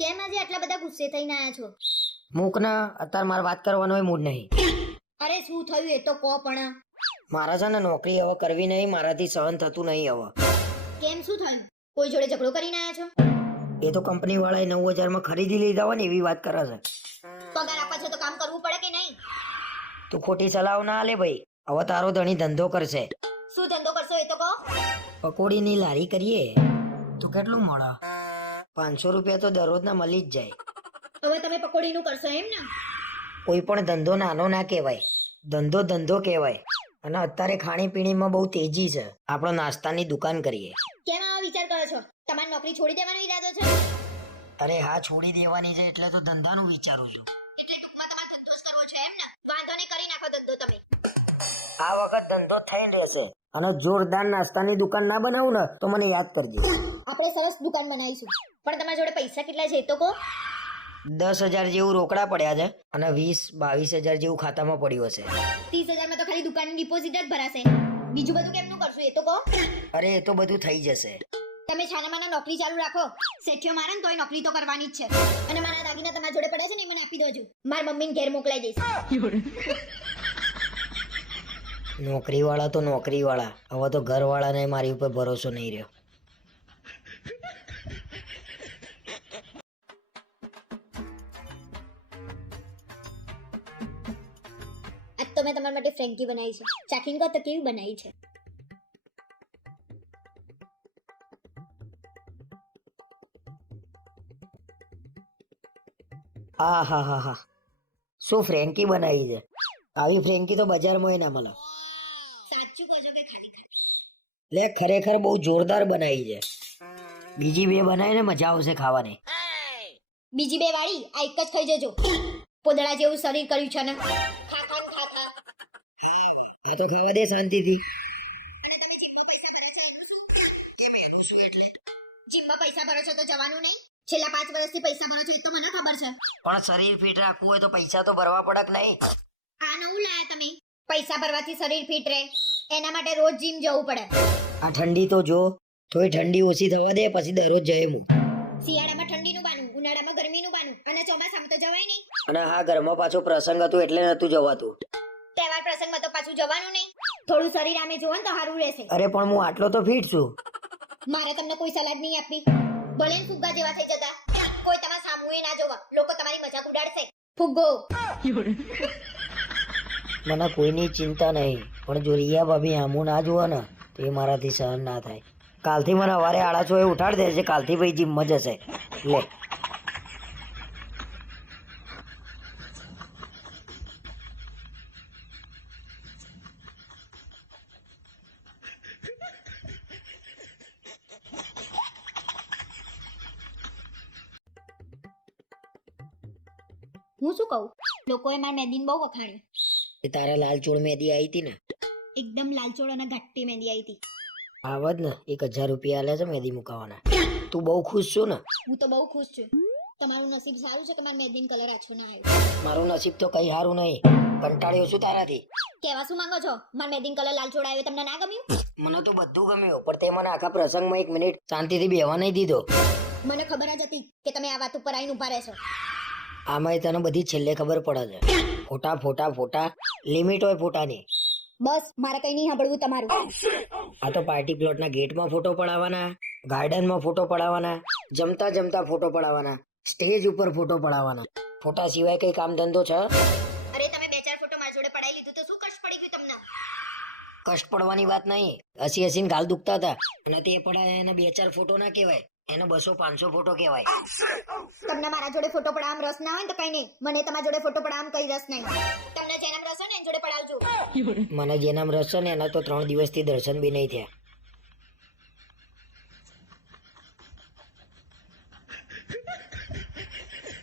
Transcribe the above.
કેમ આજે આટલા બધા ગુસ્સે થઈને આયા છો? મૂક ને, અત્યારે મારે વાત કરવાનો મૂડ નહીં. અરે શું થયું એ તો કહો પણ. મારા છે ને નોકરી હવે કરવી નહીં, મારાથી સહન થતું નહીં હવે. કેમ શું થયું? કોઈ જોડે ઝઘડો કરીને આયા છો? એ તો કંપની વાળાએ 9,000 માં ખરીદી લીધા હોય ને એવી વાત કરે છે. પગાર આપવા છે તો કામ કરવું પડે કે નહીં? તું ખોટી સલાહ ના આલે ભાઈ. હવે તારો ધણી ધંધો કરશે. શું ધંધો કરશો એ તો કહો. પકોડીની લારી કરીએ તો કેટલું મળે? 500 રૂપિયા તો દરરોજના મળી જ જાય. હવે તમે પકોડીનું કરશો એમ ને? કોઈ પણ ધંધો નાનો ના કહેવાય, ધંધો ધંધો કહેવાય. અને અત્યારે ખાણીપીણીમાં બહુ તેજી છે. આપણે નાસ્તાની દુકાન કરીએ. કેમ આવા વિચાર કરો છો? તમારી નોકરી છોડી દેવાનો ઈરાદો છે? અરે હા, છોડી દેવાની છે એટલે તો ધંધાનું વિચારું છું. એટલે ટૂંકમાં તમારે ધંધો જ કરવો છે એમ ને? વાંધો નહીં, કરી નાખો ધંધો તમે. આ વખત ધંધો થઈ રહેશે. અને જોરદાર નાસ્તાની દુકાન ના બનાવું ને તો મને યાદ કરજે. આપણે સરસ દુકાન બનાવીશું, પણ તમારી જોડે પૈસા કેટલા છે એ તો કહો. 10,000 જેવું રોકડા પડ્યા છે અને 20-22,000 જેવું ખાતામાં પડ્યું હશે. 30,000 માં તો ખાલી દુકાનની ડિપોઝિટ જ ભરાશે. બીજું બધું કેમનું કરશું એ તો કહો. અરે એ તો બધું થઈ જશે. તમે છાનામાના નોકરી ચાલુ રાખો. શેઠિયો મારે ને તોય નોકરી તો કરવાની જ છે. અને મારા દાગીના તમારા જોડે પડ્યા છે ને એ મને આપી દેજો. મારી મમ્મીને ઘેર મોકલાઈ દઈશ. નોકરી વાળા તો નોકરી વાળા, હવે તો ઘર વાળાને મારી ઉપર ભરોસો નહીં રહ્યો. આજ તો મેં તમારા માટે ફ્રેન્કી બનાવી છે. ચાખીને કહો તો કેવી બનાવી છે? આ હા હા હા, શું ફ્રેન્કી બનાવી છે? આવી ફ્રેન્કી તો બજારમાં ના મળે. સાચું કહો છો કે ખાલી ખાલી? લે, ખરેખર બહુ જોરદાર બનાવી છે. બીજી બે બનાવીને મજા આવશે ખાવાની. બીજી બે વાળી આ એક જ ખાઈ જજો. પોદળા જેવું શરીર કર્યું છે ને. ખા ખા ને ખા ખા. આ તો ખાવા દે શાંતિથી. જીમમાં પૈસા ભરો છો તો જવાનું નહીં? છેલ્લા 5 વર્ષથી પૈસા ભરો છો એ તો મને ખબર છે. પણ શરીર ફિટ રાખવું હોય તો પૈસા તો ભરવા પડે કે નહીં? આ નવું લાયા તમે. પૈસા ભરવાથી શરીર ફિટ રહે એના માટે રોજ જીમ જવું પડે. આ ઠંડી તો જો, થોડી ઠંડી ઓછી થવા દે પછી દરરોજ જઈએ હું. શિયાળામાં ઠંડીનું બાનું, ઉનાળામાં ગરમીનું બાનું, અને ચોમાસામાં તો જવાય નહીં. અને હા, ઘરમાં પાછો પ્રસંગ હતો એટલે નતું જવાતું. તહેવાર પ્રસંગમાં તો પાછું જવાનું નહીં. થોડું શરીર આમે જોવો ને તો સારું રહેશે. અરે પણ હું આટલો તો ફિટ છું. મારે તમને કોઈ સલાહ નહીં આપવી. ભલે ને ફુગ્ગા જેવા થઈ જતા, કોઈ તમારા સામુએ ના જોવા. લોકો તમારી મજાક ઉડાડશે. ફુગ્ગો. મને કોઈની ચિંતા નહીં, પણ જો રિયા ભાભી આમું ના જોવા ને તો એ મારાથી સહન ના થાય. કાલથી મને સવારે 6:30 ઉઠાડી દેશે. કાલથી ભાઈ જીમમાં જશે. લે, હું શું કહું? લોકોએ મારી મહેંદીને બહુ વખાણી. એ તારા લાલ ચોળ મહેંદી આવી હતી ને? એકદમ લાલચોળ અને ઘાટી મહેંદી આવી હતી. આવત ને 1,000 રૂપિયા આલે છે મહેંદી મુકાવાના. તું બહુ ખુશ છું ને? હું તો બહુ ખુશ છું. તમારું નસીબ સારું છે કે મારી મહેંદીનો કલર આછો ના આવ્યો. મારું નસીબ તો કઈ સારું નહીં. કંટાળ્યો છું તારાથી. કહેવા શું માંગો છો? મારી મહેંદીનો કલર લાલચોળ આવ્યો તમને ના ગમ્યું? મને તો બધું ગમ્યું, પણ તે મને આખા પ્રસંગમાં 1 મિનિટ શાંતિથી બેહવા નહીં દીધો. મને ખબર જ હતી કે તમે આ વાત ઉપર આવીને ઉભા રહેશો. આમાંય તને બધી છેલ્લે ખબર પડે છે. ફોટા ફોટા ફોટા, લિમિટ હોય ફોટાની. બસ મારે કઈ નહીં સાંભળવું તમારું. આ તો પાર્ટી પ્લોટના ગેટમાં ફોટો પડાવવાના, ગાર્ડનમાં ફોટો પડાવવાના, જમતા જમતા ફોટો પડાવવાના, સ્ટેજ ઉપર ફોટો પડાવવાના. ફોટા સિવાય કઈ કામ ધંધો છે? અરે તમે 2-4 ફોટો મારી જોડે પડાવી લીધું તો શું કષ્ટ પડી ગયું તમને? કષ્ટ પડવાની વાત નહીં. હસી હસીને ગાલ દુખતા હતા અને તે પડાયા એને 2-4 ફોટો ના કહેવાય, એને 200-500 ફોટો કહેવાય. તમને મારા જોડે ફોટો પડાવવામાં રસ ના હોય ને તો કઈ નહીં. મને તમારા જોડે ફોટો પડાવવામાં કઈ રસ નહીં. તમને જેનામ રસ હોય ને એની જોડે પડાવજો. મને જેનામ રસ છે ને એના તો 3 દિવસથી દર્શન બી નહીં થયા.